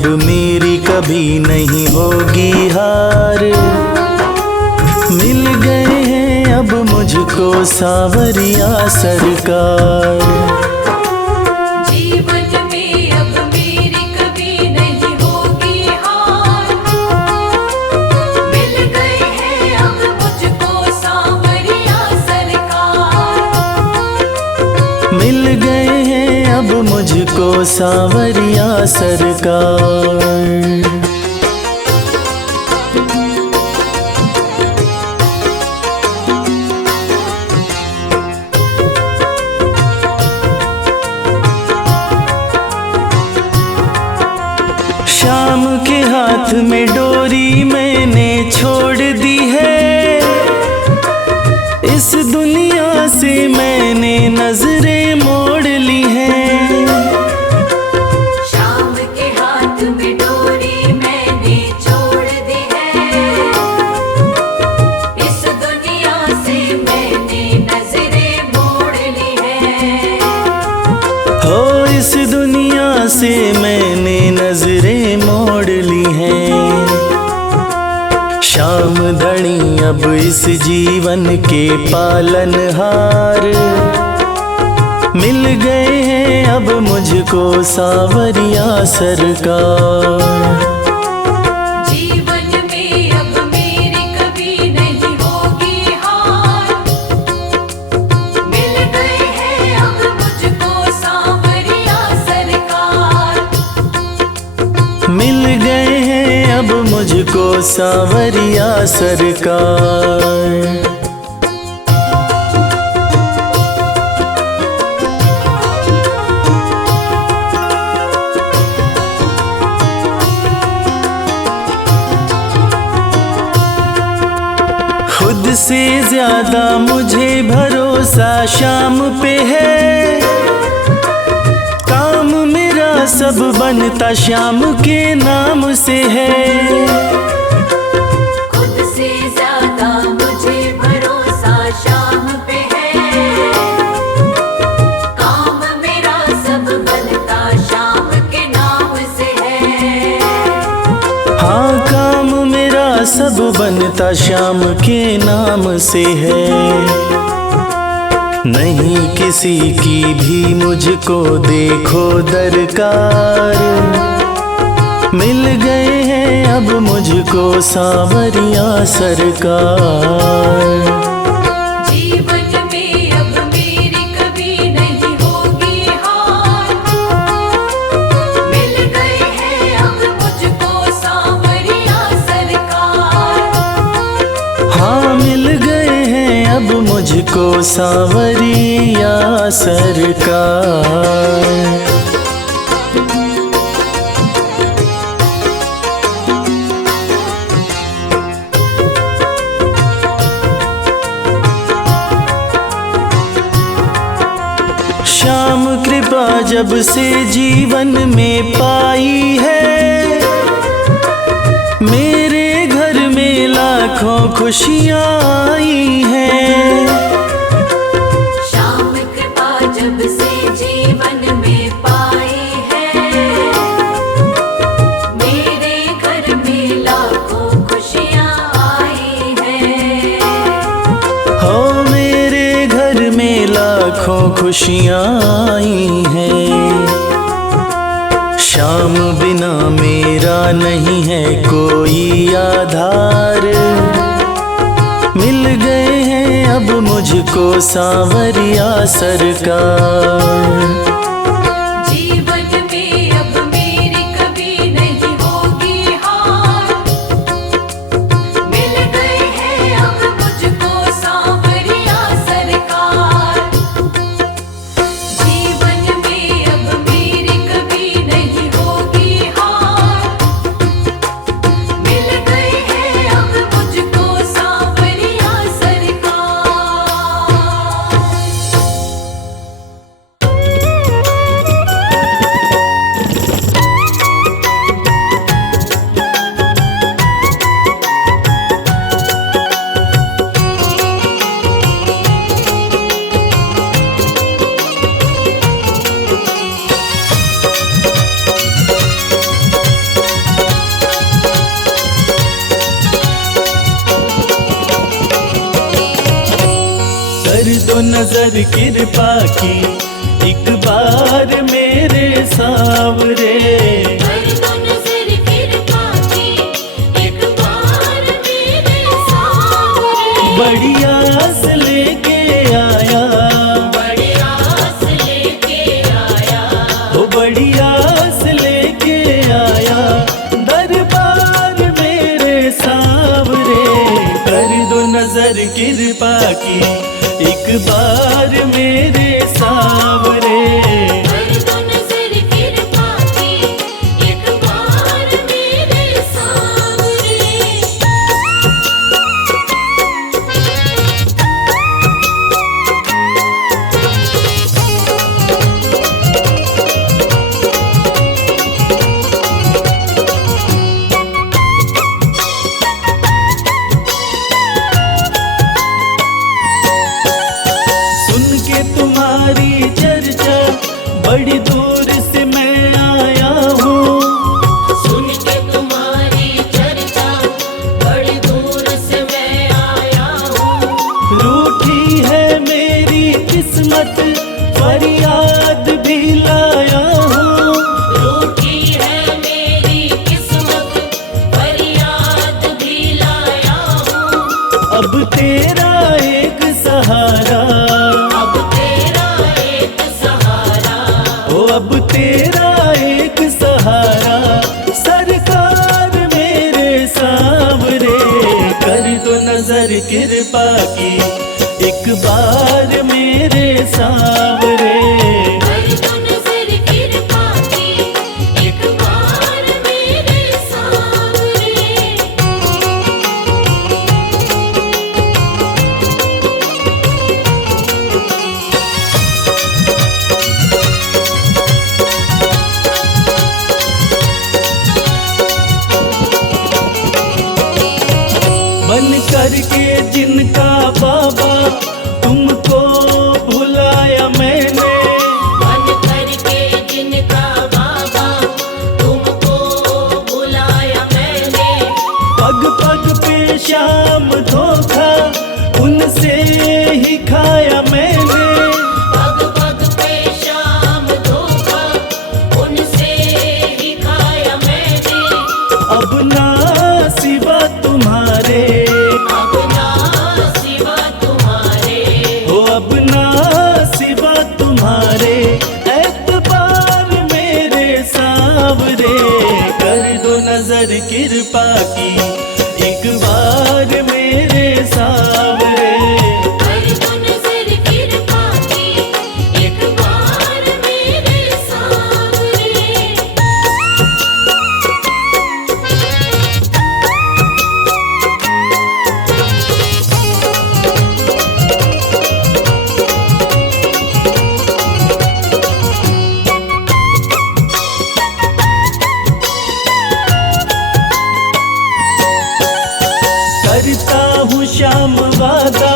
अब मेरी कभी नहीं होगी हार। मिल गए हैं अब मुझको सांवरिया सरकार। जीवन में अब मेरी कभी नहीं होगी हार। मिल गए हैं अब मुझको सांवरिया सरकार। मिल गए हैं अब मुझको सांवरिया सरकार। शाम के हाथ में डोरी मैंने छोड़ दी है। इस दुनिया से मैंने नजरें मोड़ ली हैं। शाम के हाथ में डोरी मैंने छोड़ दी है। इस दुनिया से मैंने नजरें मोड़ ली है। हो इस दुनिया से मैंने नजरें मोड़ ली हैं। शाम धनी अब इस जीवन के पालनहार। मिल गए हैं अब मुझको सांवरिया सरकार। जीवन में अब मेरी कभी नहीं होगी हार। मिल गए हैं अब मुझको सांवरिया सरकार। मिल गए हैं अब मुझको सांवरिया सरकार। खुद से ज्यादा मुझे भरोसा शाम पे है। काम मेरा सब बनता शाम के नाम से है। खुद से ज्यादा मुझे भरोसा शाम पे है। काम मेरा सब बनता शाम के नाम से है। हाँ काम मेरा सब बनता शाम के नाम से है। नहीं किसी की भी मुझको देखो दरकार। मिल गए हैं अब मुझको सांवरिया सरकार। जीवन में अब मेरी कभी नहीं होगी हार। मिल गए हैं अब मुझको सांवरिया सरकार। हाँ मिल गए हैं अब मुझको सांवरिया सरकार। श्याम कृपा जब से जीवन में पाई है। मेरे घर में लाखों खुशियाँ आई हैं। श्याम कृपा जब से जीवन में पाई है। मेरे घर में लाखों खुशियाँ आई हैं। हो मेरे घर में लाखों खुशियाँ आई हैं। शाम बिना मेरा नहीं है कोई आधार। मिल गए हैं अब मुझको सांवरिया सरकार। जीवन में अब मेरी कभी नहीं होगी हार। मिल गए हैं अब मुझको सांवरिया सरकार। जीवन में अब मेरी कभी नहीं होगी हार। मिल गए हैं अब मुझको सांवरिया सरकार। दो नजर कृपा की एक बार मेरे सावरे। कर दो नजर कृपा की एक बार मेरे सावरे। बड़ी आस लेके आया, बड़ी आस लेके आया, ओ बड़ी आस लेके आया दरबार मेरे सावरे। कर दो नजर कृपा की एक बार मेरे सावरे। कर दो नजर कृपा की एक बार मेरे सावरे। सुन के तुम्हारी चर्चा बड़ी दूर से मैं आया हूँ। सुन के तुम्हारी चर्चा बड़ी दूर से मैं आया हूँ। रूठी है मेरी किस्मत फरियाद भी लाया हूँ। रूठी है मेरी किस्मत फरियाद भी लाया हूँ। अब तेरा एक सहारा, अब तेरा एक सहारा, ओ अब तेरा एक सहारा सरकार मेरे सावरे। कर दो नजर कृपा की एक बार मेरे सावरे। कर दो नजर कृपा की एक बार मेरे सावरे। बन करके जिनका बाबा तुमको भुलाया मैंने। बन करके जिनका बाबा तुमको बुलाया मैंने। पग पग पे शाम धोखा उनसे ही खाया मैंने। पग पग पे शाम धोखा उनसे ही खाया मैंने। अब ना सिवा तुम्हारे, अब ना सिवा तुम्हारे, हो अब ना सिवा तुम्हारे एतबार मेरे सावरे। कर दो नजर कृपा की एक बार मेरे सावरे। कर दो नजर कृपा की एक बार मेरे सावरे। करता हूँ श्याम वादा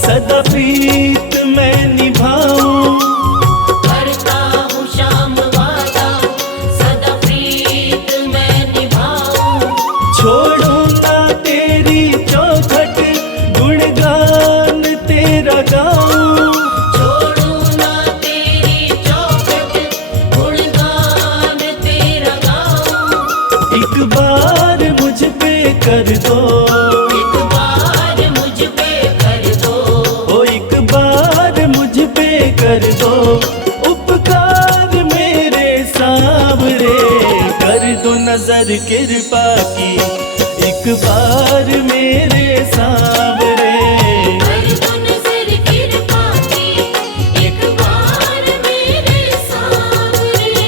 सदा प्रीत मैं निभाऊं। करता हूँ श्याम वादा सदा प्रीत मैं निभाऊं। छोड़ो ना तेरी चौखट गुणगान तेरा गाऊं। छोड़ू ना तेरी चौखट गुणगान तेरा गाऊं। एक बार मुझ पे कर दो, एक बार मुझ पे कर दो। ओ एक बार मुझ पे कर दो उपकार मेरे सावरे। कर दो नजर कृपा की एक बार मेरे सावरे। कर दो नजर कृपा की एक बार मेरे सावरे।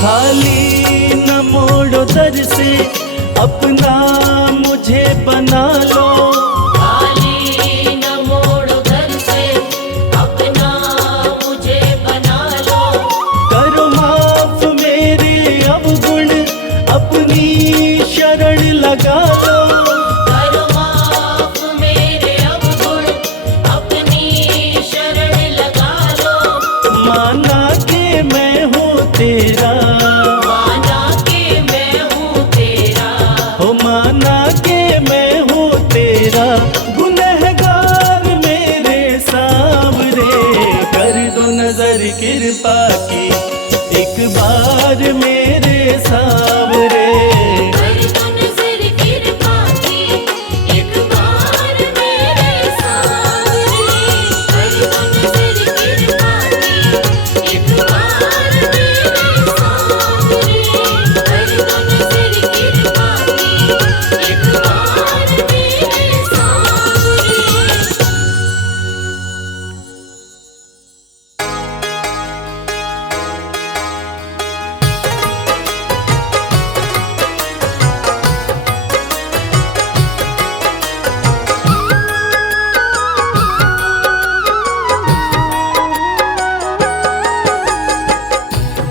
खाली न मोड़ो दर से अपना मुझे बना लो। खाली न मोड़ो दर से अपना मुझे बना लो। करो माफ मेरे अवगुण अपनी शरण लगा लो। करो माफ मेरे अवगुण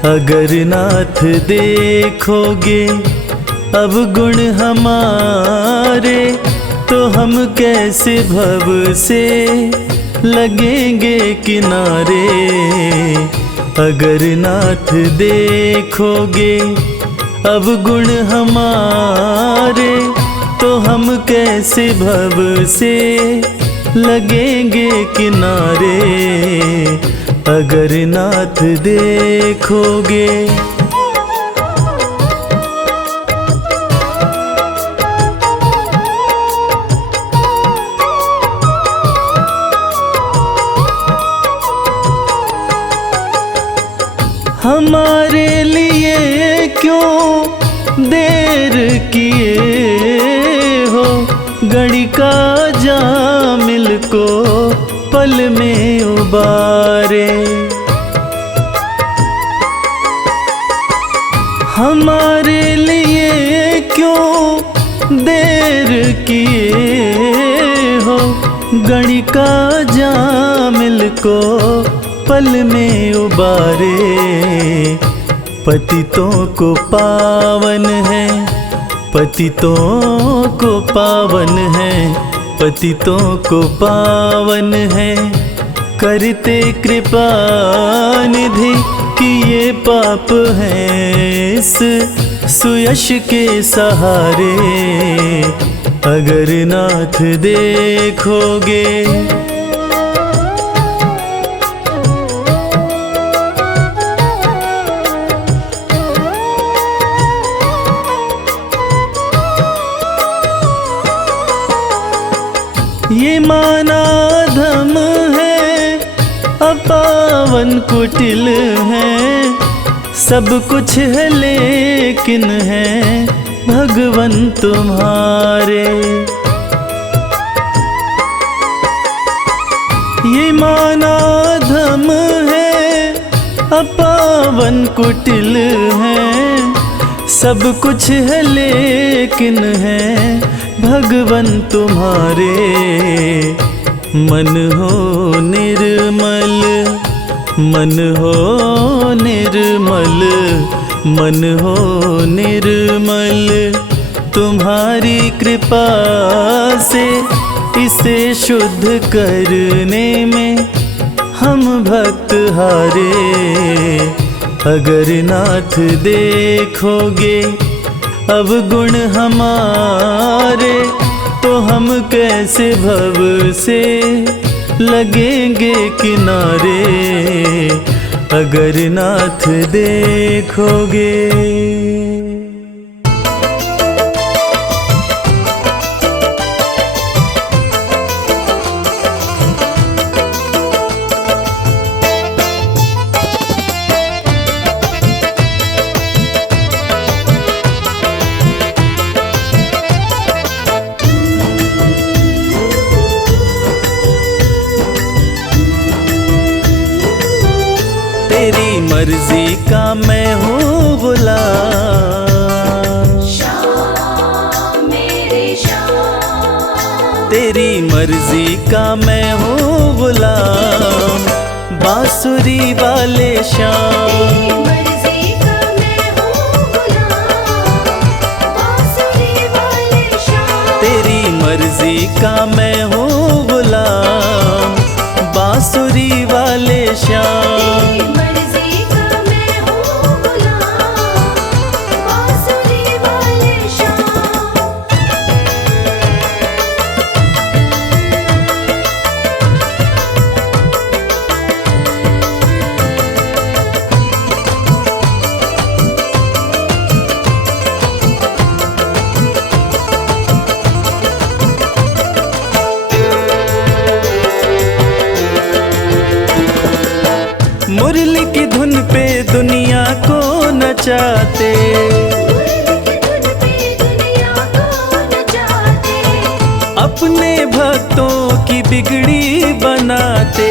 अगर नाथ देखोगे अब गुण हमारे, तो हम कैसे भव से लगेंगे किनारे। अगर नाथ देखोगे अब गुण हमारे, तो हम कैसे भव से लगेंगे किनारे। अगर नाथ देखोगे। हमारे लिए क्यों देर किए हो, गणिका जामिल को पल में उबारे। हमारे लिए क्यों देर किए हो, गणिका जामिल को पल में उबारे। पतितों को पावन है, पतितों को पावन है, पतितों को पावन है, करते कृपा निधि कि ये पाप हैं इस सुयश के सहारे। अगर नाथ देखोगे। ये माना धम है, अपावन कुटिल है, सब कुछ है लेकिन है भगवन तुम्हारे। ये माना धम है, अपावन कुटिल है, सब कुछ है लेकिन है भगवन तुम्हारे। मन हो निर्मल, मन हो निर्मल, मन हो निर्मल, तुम्हारी कृपा से इसे शुद्ध करने में हम भक्त हारे। अगर नाथ देखोगे अब गुण हमारे, तो हम कैसे भव से लगेंगे किनारे। अगर नाथ देखोगे। तेरी मर्जी का मैं हूँ गुलाम, श्याम मेरे श्याम। तेरी मर्जी का मैं हूँ गुलाम, बांसुरी वाले श्याम। मर्जी का मैं हूँ गुलाम, बांसुरी वाले श्याम। तेरी मर्जी का मैं हूँ गुलाम, बांसुरी वाले श्याम। मर्जी का मैं हूँ गुलाम, बांसुरी वाले श्याम। मुरली की धुन पे दुनिया को नचाते, अपने भक्तों की बिगड़ी बनाते।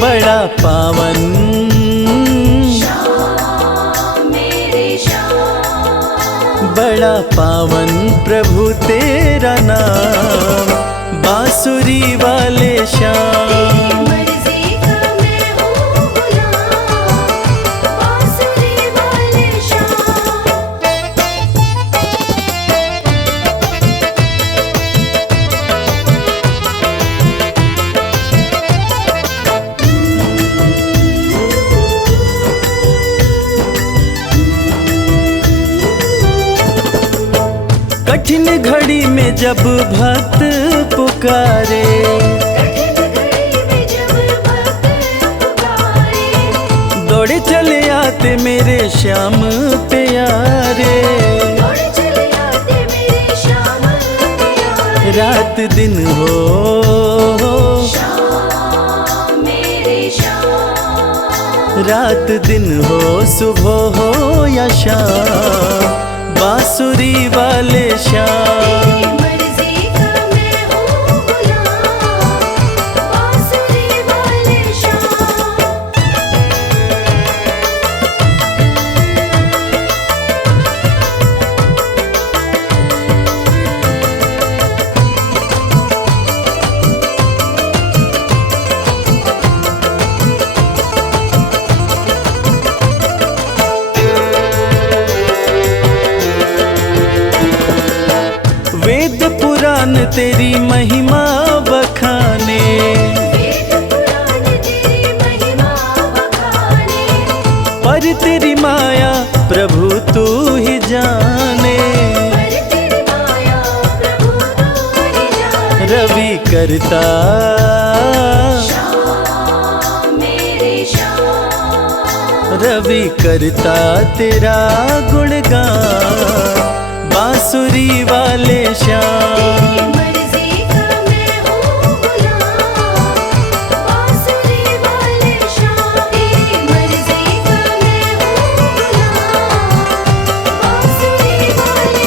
बड़ा पावन श्याम मेरे श्याम। बड़ा पावन प्रभु तेरा नाम, बांसुरी वाले श्याम। मर्जी का कठिन घड़ी में जब भक्त पुकारे, कठिन घड़ी में जब भक्त पुकारे, दौड़े चले आते मेरे श्याम प्यारे। दौड़ चले आते मेरे श्याम प्यारे। रात दिन हो श्याम मेरे श्याम, रात दिन हो, सुबह हो या शाम, बांसुरी वाले श्याम। तेरी मर्जी का मैं हूँ गुलाम, बांसुरी वाले श्याम। वेद पुराण तेरी महिमा बखाने, वेद पुराण तेरी महिमा बखाने, पर तेरी माया प्रभु तू ही जाने। पर तेरी माया प्रभु तू ही जाने। रवि करता श्याम मेरे श्याम, रवि करता तेरा गुणगान, बांसुरी वाले श्याम। तेरी मर्जी का मैं हूँ गुलाम, बांसुरी वाले श्याम। तेरी मर्जी का मैं हूँ गुलाम, बांसुरी वाले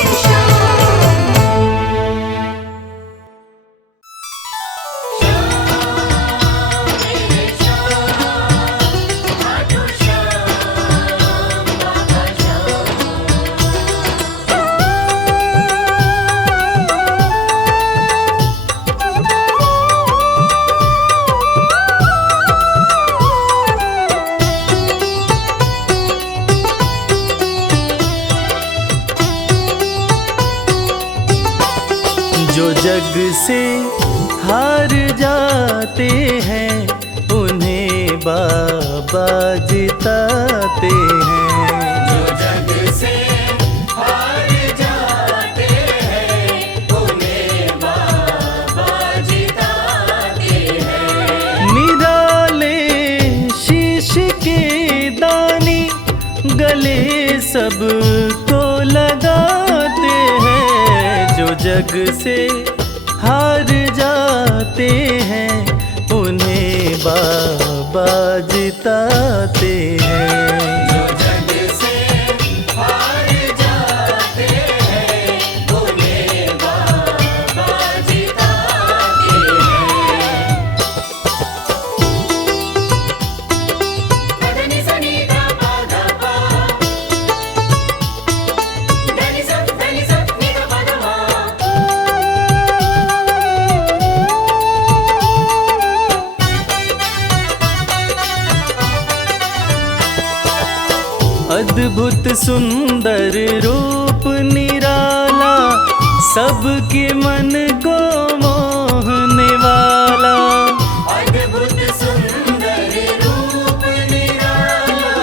जो जग से हार जाते हैं उन्हें बाबा जिताते हैं। जो जग से हार जाते हैं उन्हें बाबा जिताते हैं। निराले शीश के दानी गले सबको लगाते हैं। जो जग से हार जाते हैं उन्हें बाबा जिताते हैं। जो जग से हार जाते हैं उन्हें बाबा जिताते हैं। धनी सनी धा पा धा पा, धनी सा नी धा पा धा मा। अद्भुत सुंदर रूप निराला, सबके मन को मोहने वाला। अद्भुत सुंदर रूप निराला,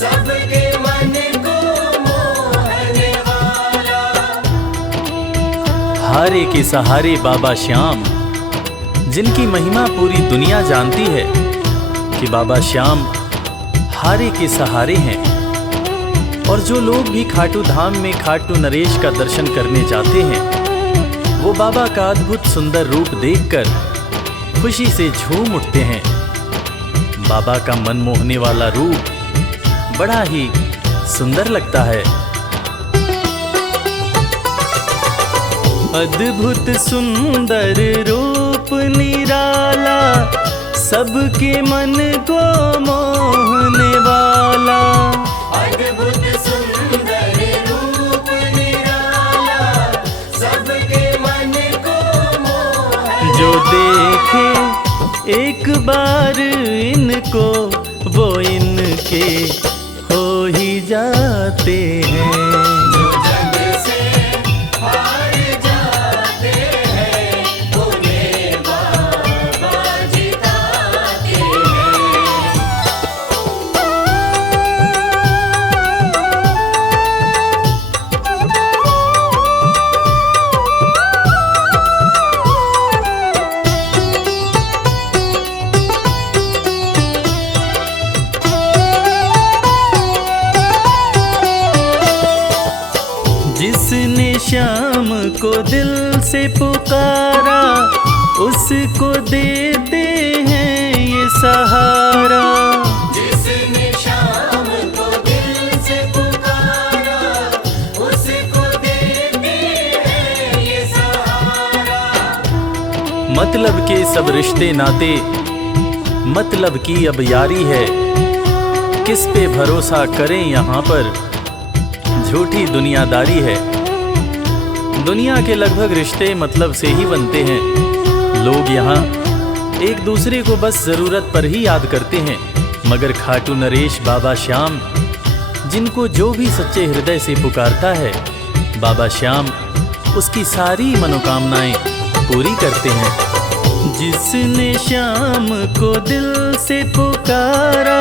सबके मन को मोहने वाला। हारे के सहारे बाबा श्याम, जिनकी महिमा पूरी दुनिया जानती है कि बाबा श्याम हारे के सहारे हैं। और जो लोग भी खाटू धाम में खाटू नरेश का दर्शन करने जाते हैं, वो बाबा का अद्भुत सुंदर रूप देखकर खुशी से झूम उठते हैं। बाबा का मन मोहने वाला रूप बड़ा ही सुंदर लगता है। अद्भुत सुंदर रूप निराला, सबके मन को मोहने वाला। अद्भुत सुंदर रूप निराला, सबके मन को मोहने। जो देखे एक बार इनको, वो इनके हो ही जाते हैं। जो जग से हार जाते हैं उन्हें बाबा जिताते हैं। श्याम को दिल से पुकारा, उसको देते हैं ये सहारा। जिसने शाम को दिल से पुकारा, उसको देते हैं ये सहारा। मतलब के सब रिश्ते नाते, मतलब की अब यारी है। किस पे भरोसा करें यहाँ पर, झूठी दुनियादारी है। दुनिया के लगभग रिश्ते मतलब से ही बनते हैं। लोग यहाँ एक दूसरे को बस जरूरत पर ही याद करते हैं, मगर खाटू नरेश बाबा श्याम, जिनको जो भी सच्चे हृदय से पुकारता है, बाबा श्याम उसकी सारी मनोकामनाएं पूरी करते हैं। जिसने श्याम को दिल से पुकारा,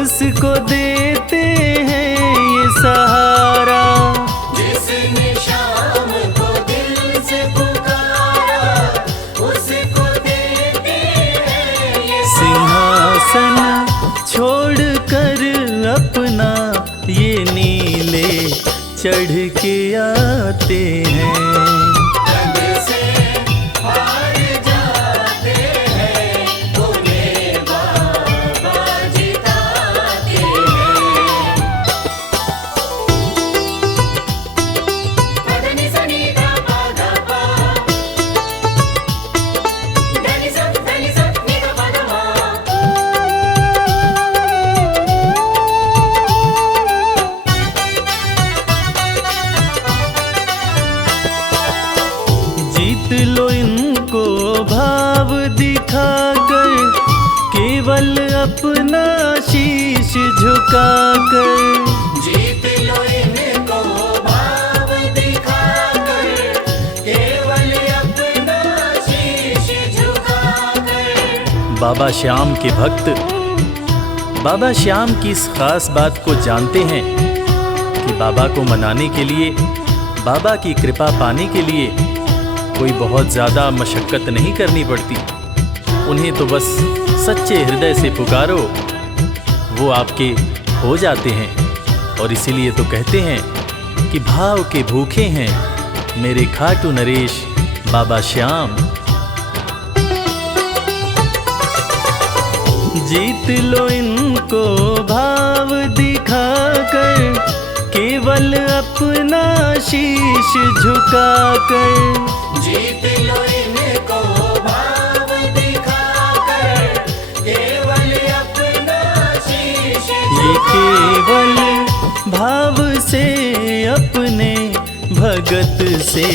उसको देते हैं ये सहारा। जिसने शाम को दिल से पुकारा, उसको देते हैं ये सिंहासन छोड़कर अपना ये नीले चढ़ के आते हैं। जग से हार जाते हैं, उन्हें बाबा जिताते हैं। पदनि सनि धा पा धा पा, धनि सा नि धा पा धा मा। जीत लो इनको भाव दिखाकर, केवल अपना शीश झुकाकर। जीत लो इनको भाव दिखाकर, केवल अपना शीश झुकाकर। बाबा श्याम के भक्त बाबा श्याम की इस खास बात को जानते हैं कि बाबा को मनाने के लिए, बाबा की कृपा पाने के लिए कोई बहुत ज़्यादा मशक्क़त नहीं करनी पड़ती। उन्हें तो बस सच्चे हृदय से पुकारो, वो आपके हो जाते हैं। और इसीलिए तो कहते हैं कि भाव के भूखे हैं मेरे खाटू नरेश बाबा श्याम। जीत लो इनको भाव दिखाकर, केवल अपना शीश झुकाकर। जीत लो इनको भाव दिखाकर, केवल अपना शीश ये केवल भाव से अपने भगत से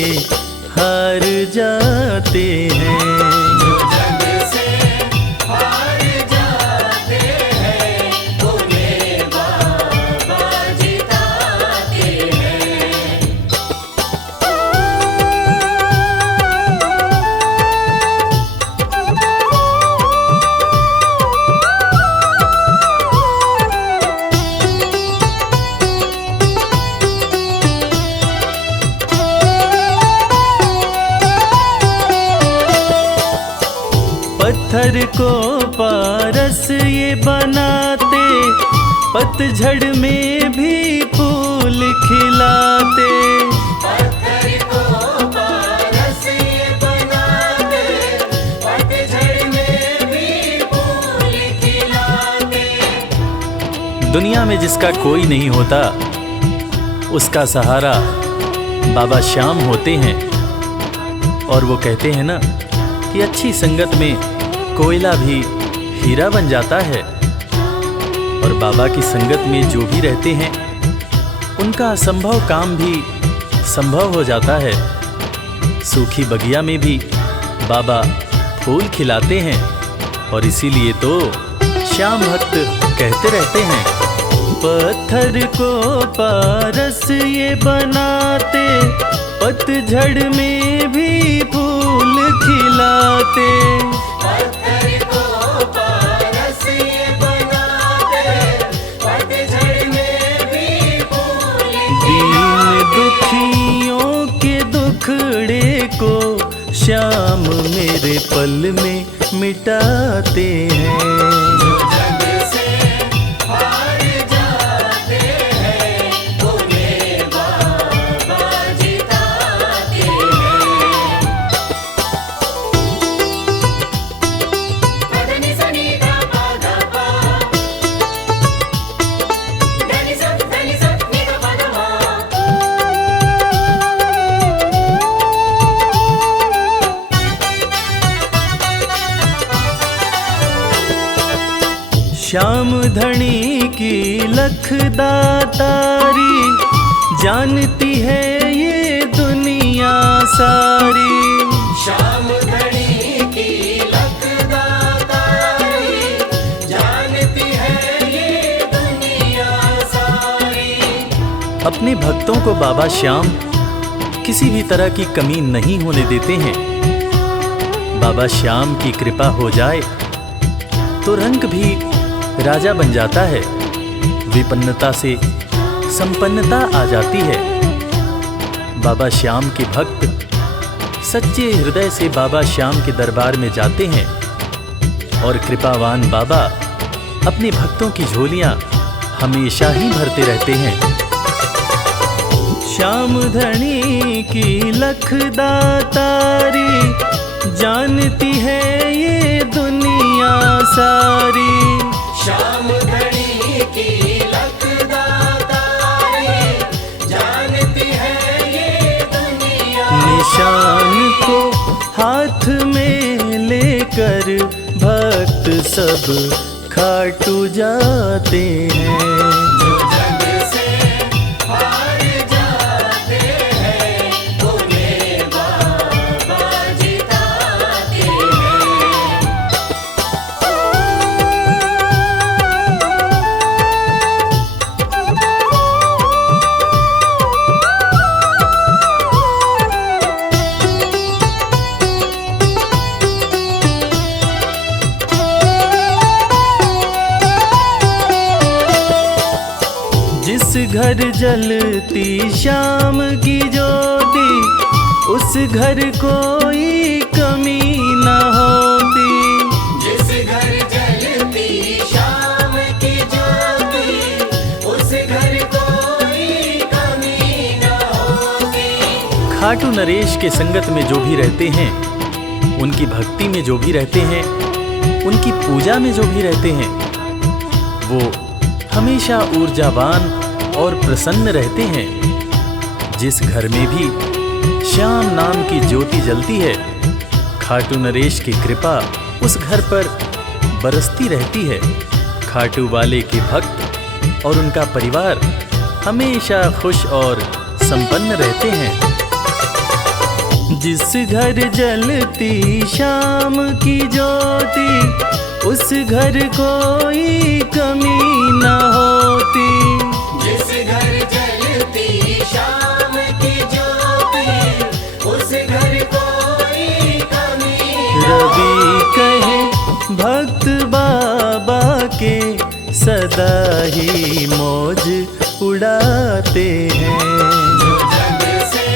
हार जाते हैं। जग से हार जाते हैं, उन्हें बाबा जिताते हैं। पत्थर को पारस ये बनाते, पतझड़ में भी फूल खिलाते। पत्थर को पारस ये बनाते, पतझड़ में भी फूल खिलाते। दुनिया में जिसका कोई नहीं होता, उसका सहारा बाबा श्याम होते हैं। और वो कहते हैं ना कि अच्छी संगत में कोयला भी हीरा बन जाता है। और बाबा की संगत में जो भी रहते हैं, उनका असंभव काम भी संभव हो जाता है। सूखी बगिया में भी बाबा फूल खिलाते हैं। और इसीलिए तो श्याम भक्त कहते रहते हैं, पत्थर को पारस ये बनाते, पतझड़ में भी फूल खिलाते। पत्थर को पारस ये बनाते, पतझड़ में भी फूल दीन दुखियों के दुखड़े को श्याम मेरे पल में मिटाते हैं। जग से हार जाते हैं, उन्हें बाबा जिताते धनी की लखदातारी, जानती है ये दुनिया सारी। श्याम धनी की लखदातारी, जानती है ये दुनिया सारी। अपने भक्तों को बाबा श्याम किसी भी तरह की कमी नहीं होने देते हैं। बाबा श्याम की कृपा हो जाए तो रंग भी राजा बन जाता है, विपन्नता से संपन्नता आ जाती है। बाबा श्याम के भक्त सच्चे हृदय से बाबा श्याम के दरबार में जाते हैं और कृपावान बाबा अपने भक्तों की झोलियां हमेशा ही भरते रहते हैं। श्याम धनी की लखदातारी, जानती है ये दुनिया सारी। श्याम धनी की लखदातारी, जानती है ये दुनिया। निशान को हाथ में लेकर भक्त सब खाटू जाते हैं। जो जग से हार जाते हैं, उन्हें बाबा जिताते हैं। जिस घर जलती श्याम की ज्योति, उस घर कोई कमी न होती। जिस घर जलती श्याम की ज्योति, उस घर कोई कमी न होती। खाटू नरेश के संगत में जो भी रहते हैं, उनकी भक्ति में जो भी रहते हैं, उनकी पूजा में जो भी रहते हैं, वो हमेशा ऊर्जावान और प्रसन्न रहते हैं। जिस घर में भी श्याम नाम की ज्योति जलती है, खाटू नरेश की कृपा उस घर पर बरसती रहती है। खाटू वाले के भक्त और उनका परिवार हमेशा खुश और संपन्न रहते हैं। जिस घर जलती श्याम की ज्योति, उस घर कोई कमी न होती। जिस घर जलती श्याम की ज्योति, उस घर कोई कमी न रवि कहे भक्त बाबा के, सदा ही मौज उड़ाते हैं। जो जग से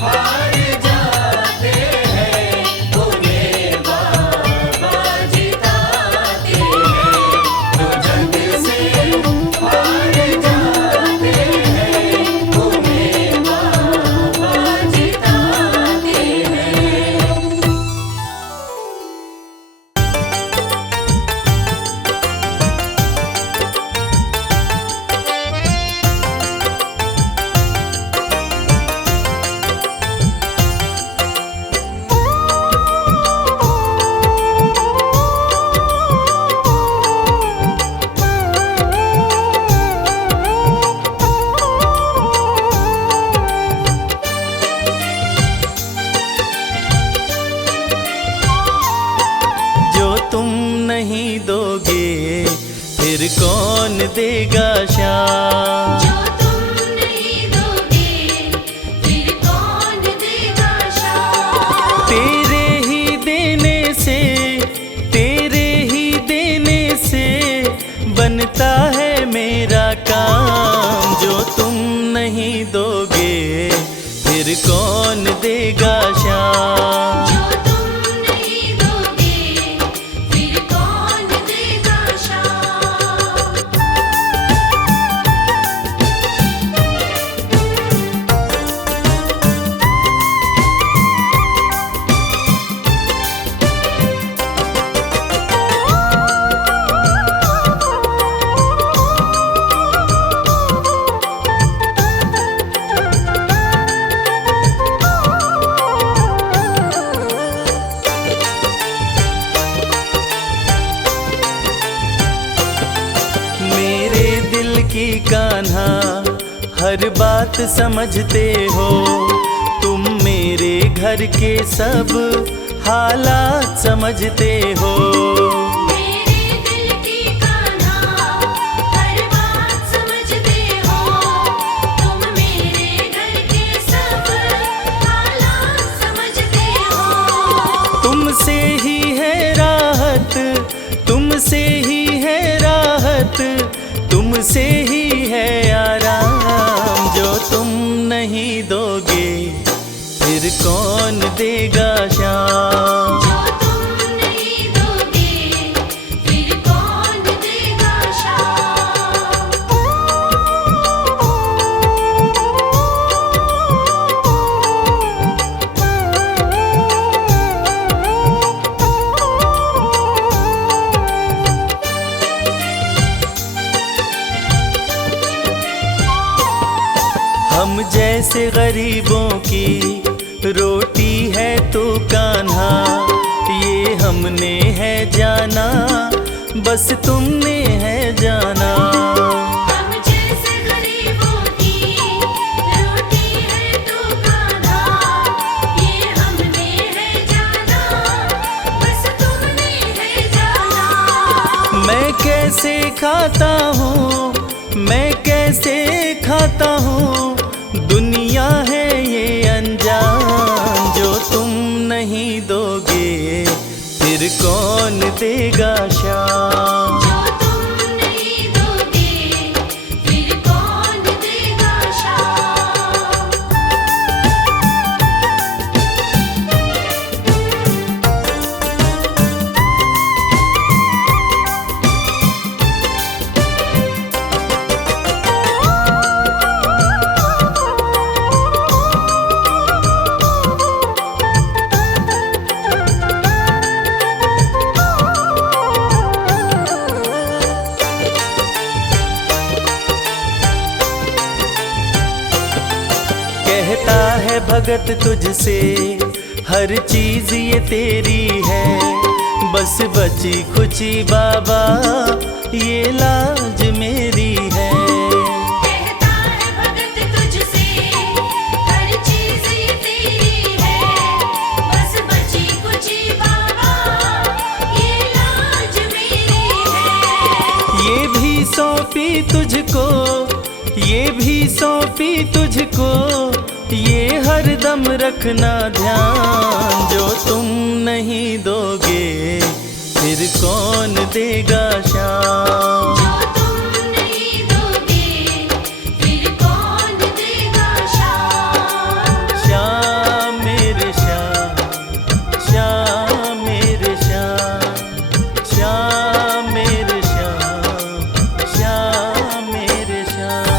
हार जाते हैं, उन्हें बाबा जिताते हैं। जो जग से हार जाते हैं, उन्हें बाबा जिताते हैं। नहीं दोगे फिर कौन देगा श्याम। जो तुम नहीं दोगे फिर कौन देगा श्याम। तेरे ही देने से, तेरे ही देने से बनता है मेरा काम। जो तुम नहीं दोगे फिर कौन देगा श्याम। जो तुम नहीं दोगे फिर कौन देगा श्याम। दिल की कान्हा हर बात समझते हो, तुम मेरे घर के सब हालात समझते हो। मेरे दिल की कान्हा हर बात समझते हो, तुम मेरे घर के सब हालात समझते हो। तुमसे ही है राहत, तुमसे ही है राहत, तुमसे ही है आराम। जो तुम नहीं दोगे फिर कौन देगा शाम। जो तुम नहीं दोगे फिर कौन देगा शाम। हम जैसे गरीबों की रोटी है तो कान्हा, ये हमने है जाना, बस तुमने है जाना। हम जैसे गरीबों की रोटी है तो कान्हा, ये हमने है जाना, बस तुमने है जाना। मैं कैसे खाता हूँ, मैं कैसे खाता हूँ, दुनिया है ये अनजान। जो तुम नहीं दोगे फिर कौन देगा शाम। जो तुम नहीं दोगे फिर कौन देगा शाम। कहता है भगत तुझसे हर चीज ये तेरी है, बस बची खुची बाबा ये लाज मेरी है। कहता है भगत तुझसे हर चीज ये तेरी है, बस बची कुची बाबा ये लाज मेरी है। ये भी सौंपी तुझको, ये भी सौंपी तुझको, ये हर दम रखना ध्यान। जो तुम नहीं दोगे फिर कौन देगा शाम। जो तुम नहीं दोगे फिर कौन देगा शाम। श्याम मेरे श्याम, श्याम मेरे श्याम, श्याम मेरे श्याम, श्याम मेरे श्याम।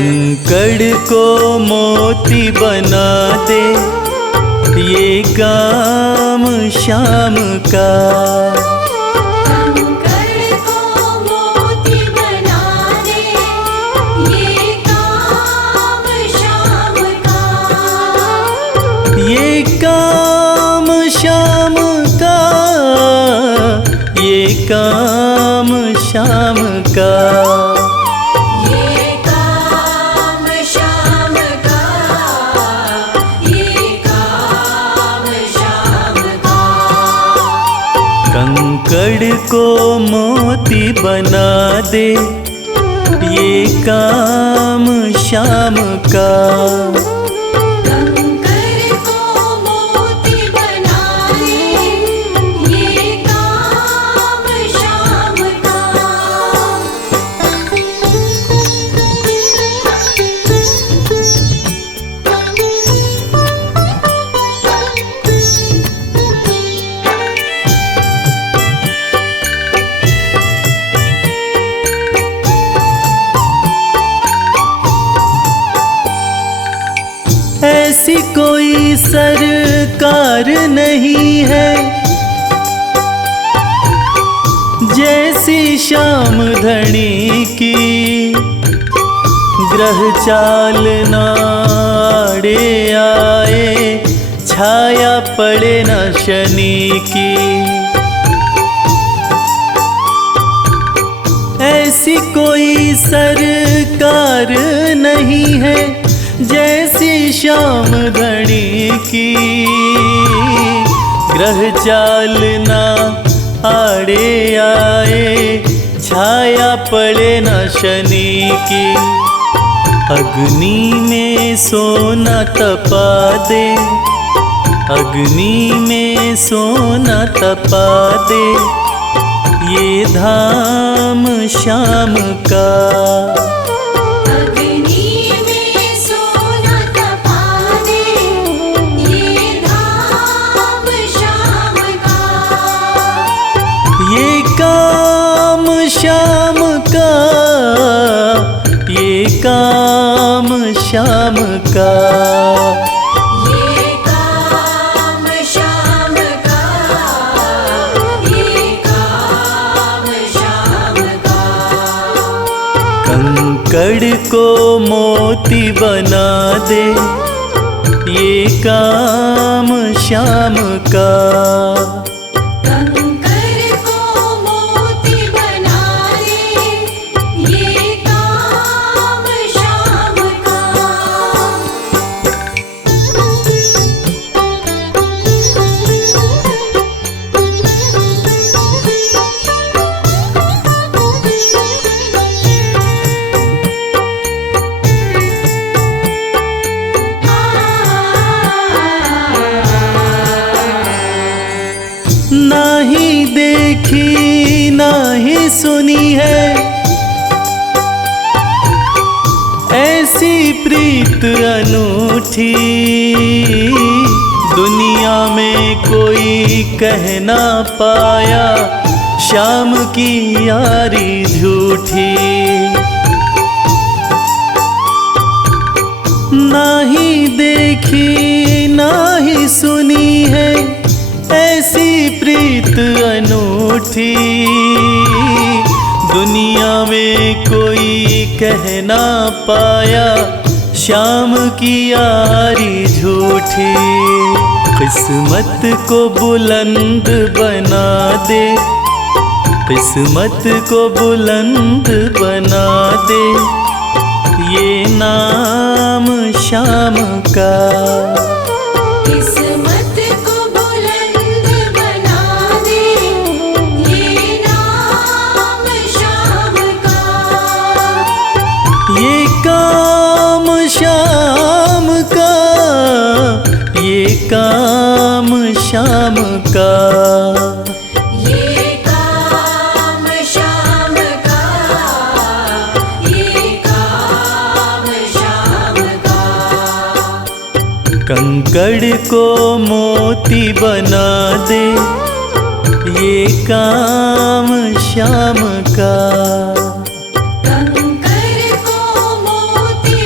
कंकड़ को मोती बना दे ये काम शाम का। कंकड़ को मोती बना दे ये काम शाम का। ये काम शाम का, ये काम शाम का। ये काम शाम का, ये काम शाम का। कंकड़ को मोती बना दे ये काम शाम का। कंकड़ को मोती बना दे ये काम शाम का। ऐसी कोई सरकार नहीं है जैसी श्याम धनी की। ग्रह चाल नाड़े आए छाया पड़े न शनि की। ऐसी कोई सरकार नहीं है जैसी श्याम धनी की। ग्रह चाल ना आड़े आए छाया पड़े न शनि की। अग्नि में सोना तपा दे, अग्नि में सोना तपा दे ये धाम शाम का। अग्नि में सोना तपा दे ये धाम शाम का। ये काम शाम का, ये काम शाम का। ये काम शाम का, ये काम शाम का। कंकड़ को मोती बना दे ये काम शाम का। कंकड़ को मोती बना दे ये काम शाम का। नाही देखी नाही सुनी है ऐसी प्रीत अनूठी। दुनिया में कोई कह ना पाया शाम की यारी झूठी। नाही देखी नाही सुनी है ऐसी प्रीत अनूठी। दुनिया में कोई कह ना पाया शाम की यारी झूठी। किस्मत को बुलंद बना दे, किस्मत को बुलंद बना दे ये नाम शाम का। किस्मत को बुलंद बना दे ये नाम शाम का। ये काम शाम का, ये काम शाम का। ये काम शाम का, ये काम शाम का। कंकड़ को मोती बना दे ये काम शाम का। कंकड़ को मोती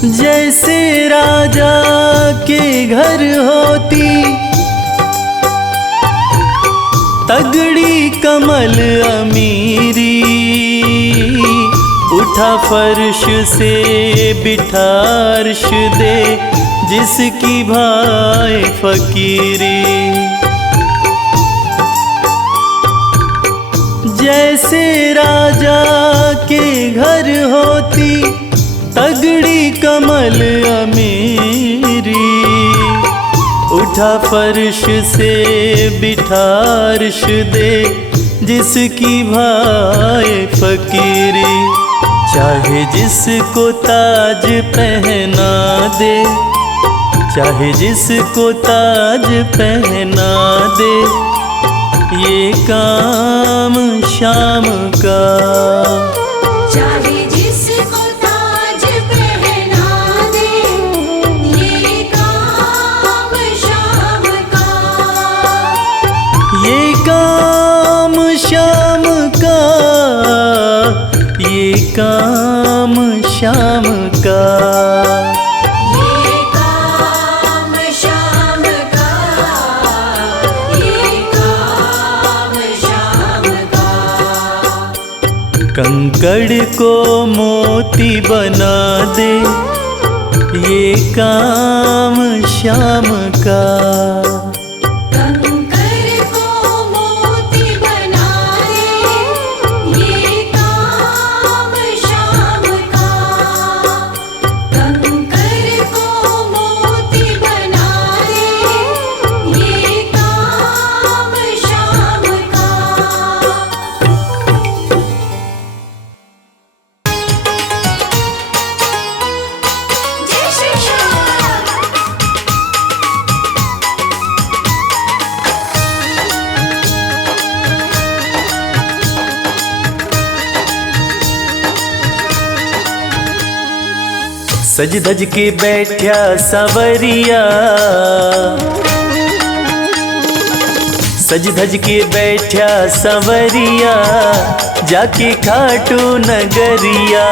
जैसे राजा के घर होती तगड़ी कमल अमीरी, उठा फर्श से बिठा अर्श दे जिसकी भाई फकीरी। जैसे राजा के घर होती तगड़ी कमल अमीरी, उठा फर्श से बिठा अर्श दे जिसकी भाई फकीरी। चाहे जिसको ताज पहना दे, चाहे जिसको ताज पहना दे, ये काम शाम का। चाहे जिसको ताज पहना दे, ये काम शाम का। ये काम शाम का, ये काम शाम का। ये काम शाम का, ये काम शाम का। कंकड़ को मोती बना दे, ये काम शाम का। कंकर को मोती बना दे, ये काम शाम का। कंकर को मोती बना दे, ये काम शाम का। जय श्री श्याम। सज धज के बैठा सवरिया, सज धज के बैठा सवरिया, जाके खाटू नगरिया।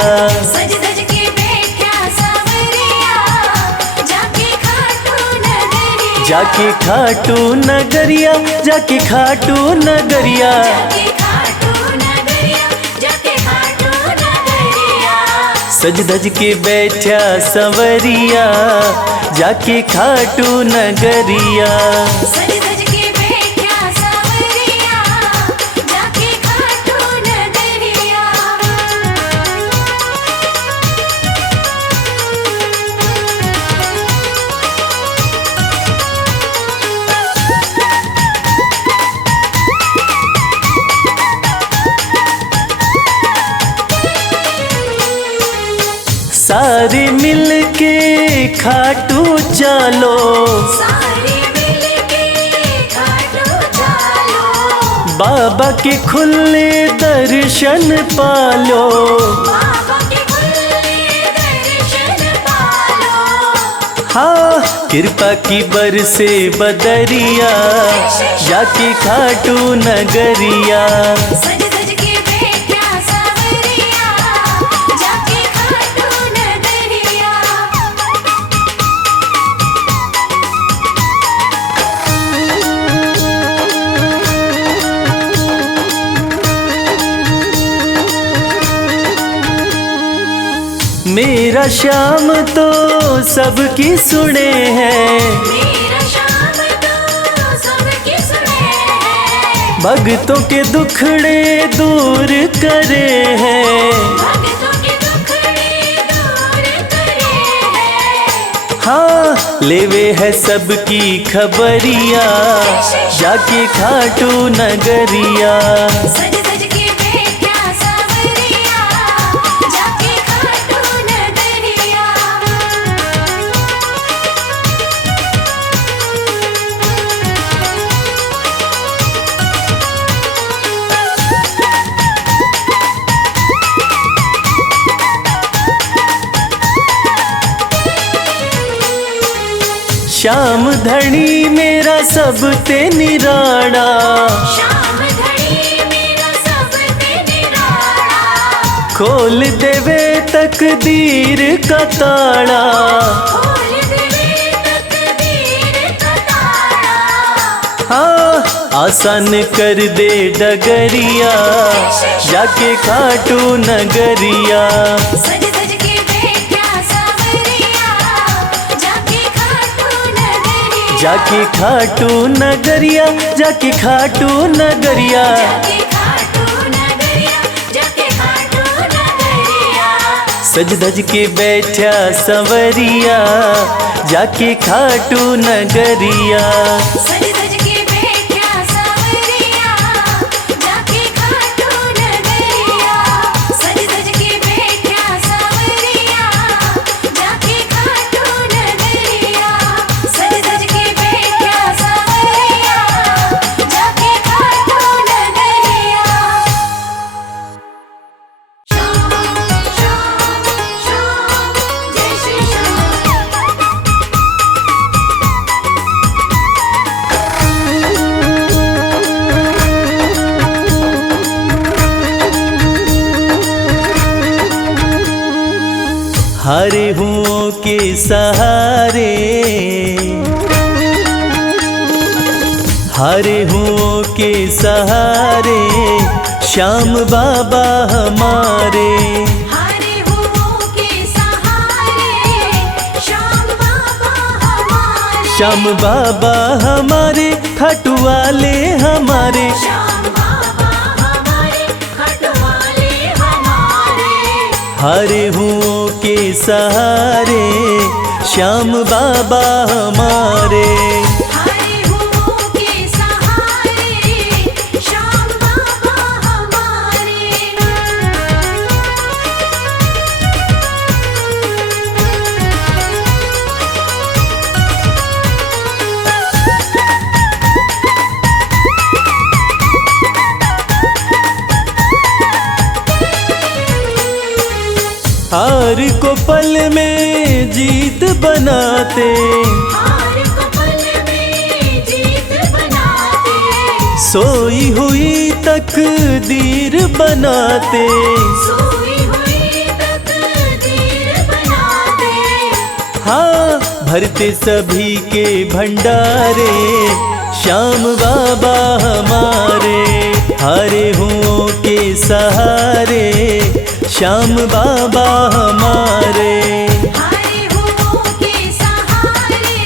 सज धज के बैठा सवरिया, जाके खाटू नगरिया। जाके खाटू नगरिया, जाके खाटू नगरिया। जाके खाटू नगरिया, जाके खाटू नगरिया। सज धज के बैठा सवरिया, जाके खाटू नगरिया। सज धज के बैठा सवरिया, जाके खाटू नगरिया। सारे मिल के खाटू चलो, सारे मिलके खाटू चलो। बाबा के खुले दर्शन पालो। बाबा के खुले दर्शन पालो। हाँ, कृपा की बरसे बदरिया, जाके खाटू नगरिया। सज धज के बैठा सवरिया, जाके खाटू नगरिया। मेरा श्याम तो सबकी सुने हैं, मेरा श्याम तो सबकी सुने हैं। भक्तों के दुखड़े दूर करे हैं। भक्तों के दुखड़े दूर करे हैं। हाँ, लेवे है सबकी खबरिया, जाके खाटू नगरिया। सज धज के बैठा सवरिया, जाके खाटू नगरिया। श्याम धनी मेरा सब ते निराड़ा, श्याम धनी मेरा सब ते निराला। खोल देवे तकदीर का ताला, खोल देवे तकदीर का ताला। हाँ आसान कर दे डगरिया, जाके खाटू नगरिया। सज सज के बैठा सावरिया, जाके खाटू नगरिया। जाके खाटू नगरिया, जाके खाटू नगरिया। जाके खाटू नगरिया, जाके खाटू नगरिया। सज धज के बैठा सवरिया, जाके खाटू नगरिया। सज सज के बैठा सावरिया, जाके खाटू नगरिया। सज सज के बैठा सावरिया, जाके खाटू नगरिया। सज सज के बैठा सावरिया, जाके खाटू नगरिया। श्याम श्याम श्याम जय श्री श्याम। हारे हुओं के सहारे, हारे हुओं के सहारे, श्याम बाबा हमारे। हारे हुओं के सहारे, श्याम बाबा हमारे। श्याम बाबा हमारे, खाटू वाले हमारे। श्याम बाबा हमारे, खटवाले हमारे। हारे हुओं के सहारे, श्याम बाबा हमारे। हारे हुओं के सहारे, श्याम बाबा हमारे। हार को पल में जीत बनाते, हार को पल में जीत बनाते। सोई हुई तकदीर बनाते। सोई हुई तकदीर बनाते। हाँ भरते सभी के भंडारे, श्याम बाबा हमारे। हारे हुओं के सहारे, श्याम बाबा हमारे। हारे हुओं के सहारे,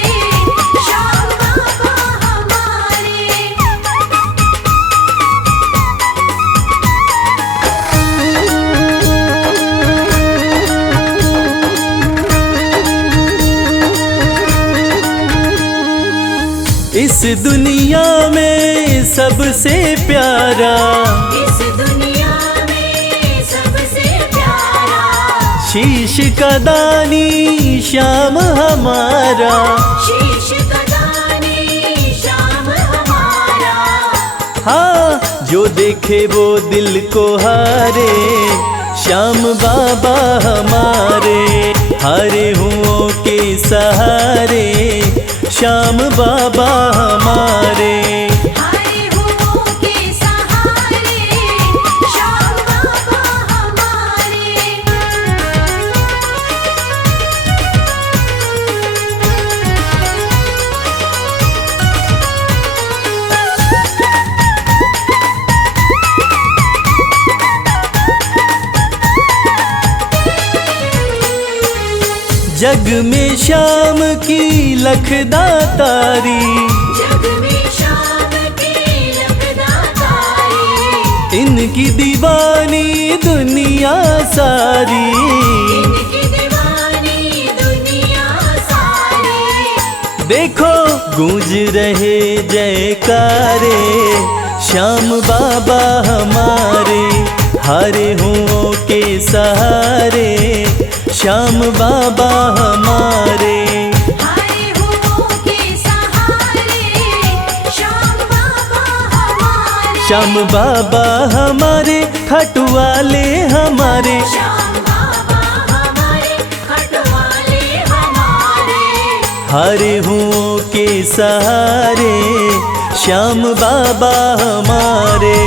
श्याम बाबा हमारे। इस दुनिया में सबसे प्यारा, इस दुनिया में सबसे प्यारा। शीश का दानी श्याम हमारा। शीश का दानी श्याम हमारा। हाँ जो देखे वो दिल को हारे, श्याम बाबा हमारे। हारे हुओं के सहारे, श्याम बाबा हमारे। हारे हुओं के सहारे, श्याम बाबा हमारे। जग में श्याम की लखदातारी, जग में श्याम की लखदातारी। इनकी दीवानी दुनिया सारी। इनकी दीवानी दुनिया सारी। देखो गूंज रहे जयकारे, श्याम बाबा हमारे। हारे हुओं के सहारे, श्याम बाबा हमारे। हारे हुओं के सहारे, श्याम बाबा हमारे। श्याम बाबा हमारे, खाटू वाले हमारे। श्याम बाबा हमारे, खटवाले हमारे। हारे हुओं के सहारे, श्याम बाबा हमारे।